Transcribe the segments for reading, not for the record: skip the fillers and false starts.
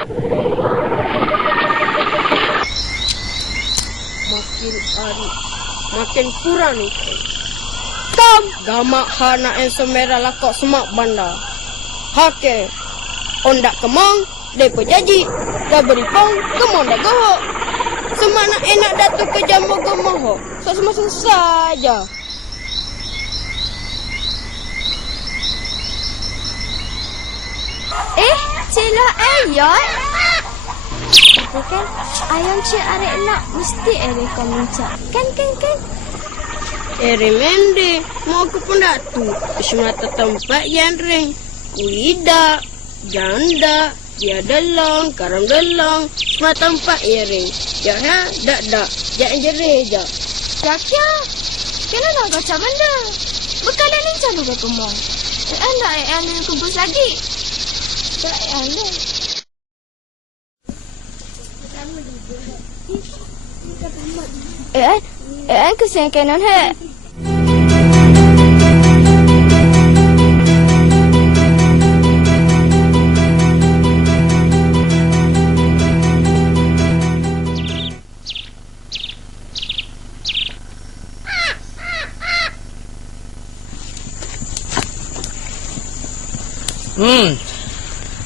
Makin hari makin kurang ni. Tom gamak hana en semera lakok semak banda. Hake ondak kemong depo jaji dah beri pong kemong dah gohok. Semana enak datu ke jamu gemoho. So semasa saja. Cik ayam. Apa kan? Ayam cik arek nak mesti arek kau mencak. Kan. Mende, mau aku pun datu. Semata tempat yang ring. Kuida, janda, dia delong, karam delong. Semata tempat yang ring. Jangan, dak. Jangan jerit je. Jakia, kena nak kacau benda. Bekalan ni calon ke kemong. Nak ayam kubus lagi. Tak ada. Kesian kanan he.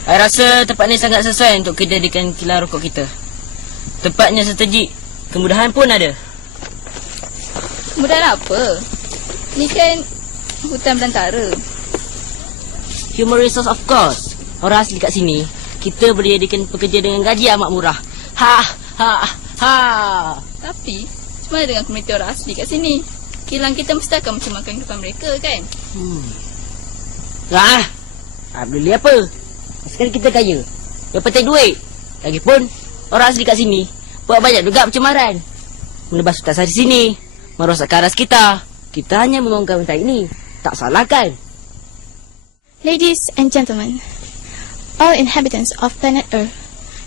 Saya rasa tempat ni sangat sesuai untuk dijadikan kilang rokok kita. Tempatnya strategik, kemudahan pun ada. Kemudahan apa? Ni kan hutan belantara. Human resource of course. Orang asli kat sini, kita boleh jadikan pekerja dengan gaji amat murah. Tapi, macam mana dengan komuniti orang asli kat sini? Kilang kita mesti akan mencemarkan kehidupan mereka kan? Boleh apa? Sekarang kita kaya. Yang penting duit. Lagipun, orang asli kat sini buat banyak juga pencemaran. Menebas hutan sari sini, merosakkan ras kita. Kita hanya membangunkan hutan ini. Tak salah kan? Ladies and gentlemen, all inhabitants of planet Earth,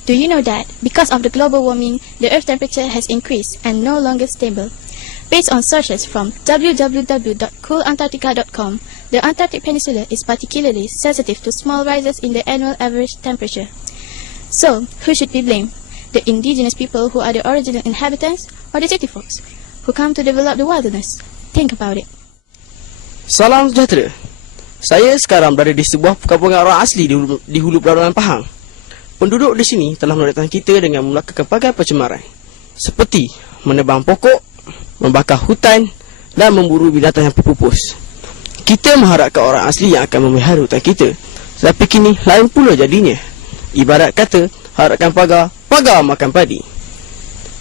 do you know that because of the global warming, the Earth temperature has increased and no longer stable? Based on searches from www.coolantarctica.com, the Antarctic Peninsula is particularly sensitive to small rises in the annual average temperature. So, who should be blamed? The indigenous people who are the original inhabitants, or the city folks who come to develop the wilderness? Think about it. Salam sejahtera. Saya sekarang berada di sebuah perkampungan orang asli di hulu perlawanan Pahang. Penduduk di sini telah menertahan kita dengan melakukan pelbagai pencemaran, seperti menebang pokok, membakar hutan dan memburu binatang yang berpupus. Kita mengharapkan orang asli yang akan memelihara hutan kita, tapi kini lain pula jadinya. Ibarat kata, harapkan pagar makan padi.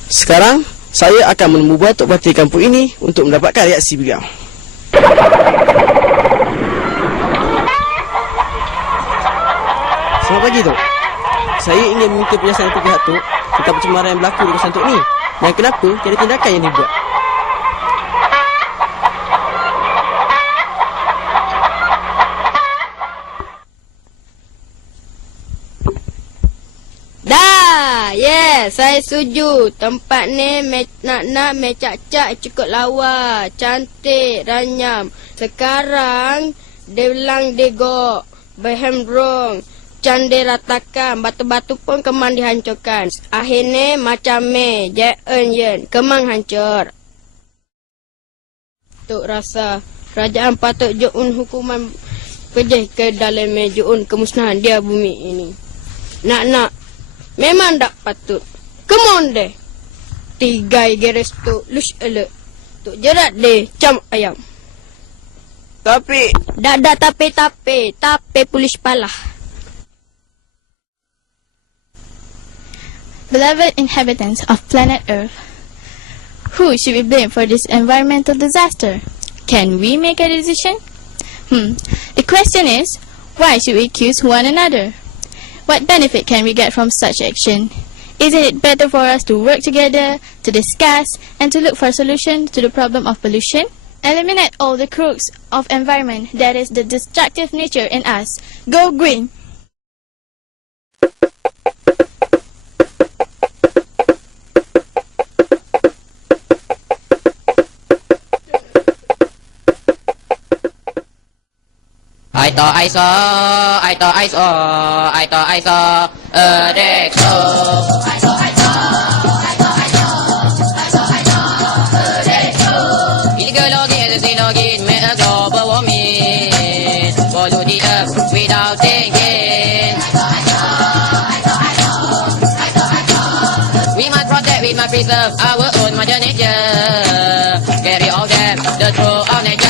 Sekarang, saya akan menemu Batok Batik kampung ini untuk mendapatkan reaksi beliau. Selamat pagi, Tok. Saya ingin meminta penjelasan dari pihak Tok tentang pencemaran yang berlaku di kawasan Tok ni, dan kenapa tiada tindakan yang dibuat. Saya setuju. Tempat ni nak mecak-cak cukup lawa, cantik, ranyam. Sekarang delang degok, berhemrong, cande ratakan, batu-batu pun kemang dihancurkan. Akhirnya macam yen, kemang hancur. Tok rasa kerajaan patut juun hukuman pejih ke dalam juun kemusnahan dia bumi ini. Nak memang tak patut. Come on deh. Tigai geres tu lush alert. Tu jerat deh cam ayam. Tapi Tapi polis palah. Beloved inhabitants of planet Earth, who should we blame for this environmental disaster? Can we make a decision? The question is, why should we accuse one another? What benefit can we get from such action? Isn't it better for us to work together, to discuss, and to look for a solution to the problem of pollution? Eliminate all the crooks of environment, that is the destructive nature in us. Go green! thought I saw, I thought I saw, I thought I saw a Dexo. I thought I saw, I thought I saw, I thought I saw a Dexo. Illegal login, the same login, met a global warming. Follow the earth without thinking. I thought I saw, I thought I saw, I thought I saw. We must protect, we must preserve our own mother nature. Carry all them, the truth of nature.